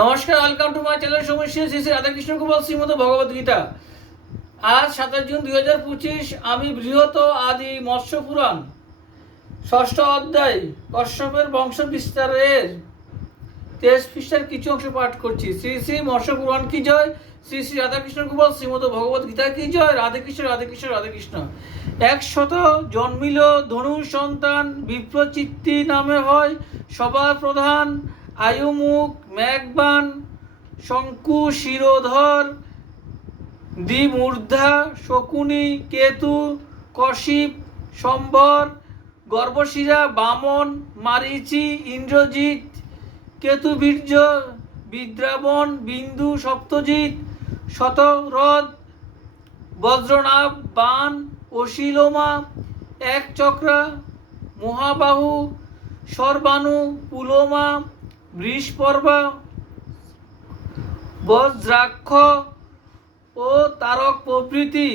নমস্কার, welcome to my channel সমস্যা শ্রী শ্রী রাধাকৃষ্ণ গোপাল শ্রীমদ ভগবদ গীতা। আজ 27 জুন 2025। আমি বৃহৎ আদি মৎস্য পুরাণ ষষ্ঠ অধ্যায় কশ্যপের বংশ বিস্তারের 23 পৃষ্ঠার কিছু অংশ পাঠ করছি। শ্রী শ্রী মৎস্য পুরাণ কি জয়, শ্রী শ্রী রাধাকৃষ্ণ গোপাল শ্রীমদ ভগবদ গীতা কি জয়। রাধে কৃষ্ণ রাধে কৃষ্ণ রাধে কৃষ্ণ। 100 জন্মিল ধনু সন্তান, বিপ্রচিত্তি নামে হয় সবার প্রধান। আয়ুমুখ মেঘবান, শঙ্কু শিরোধর, দ্বিমূর্ধা শকুনি কেতু, কশিপ সম্বর, গর্ভশিরা বামন, মারীচি ইন্দ্রজিৎ, কেতুবীর্য বিদ্রাবণ, বিন্দু সপ্তজিৎ, শতরথ বজ্রনাভ বান, অশিলোমা এক চক্রা, মহাবাহু সর্বাণু, পুলোমা বৃষপর্বা, বজ্রাক্ষ ও তারক প্রভৃতি।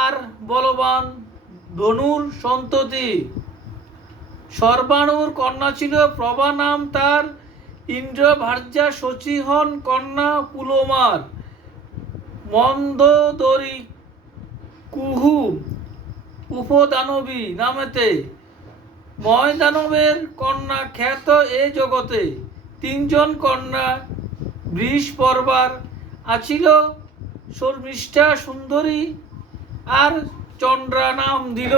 আর বলবান ধনুর সন্ততি। সর্বাণুর কন্যা ছিল প্রভা নাম তার, ইন্দ্রভার্যা শচী হন কন্যা পুলোমার। মন্দোদরী কুহু উপদানবী নামেতে, ময়দানবের কন্যা খ্যাত এ জগতে। 3 জন কন্যা বৃষপর্বার আছিল, শর্মিষ্ঠা সুন্দরী আর চন্দ্রা নাম দিল।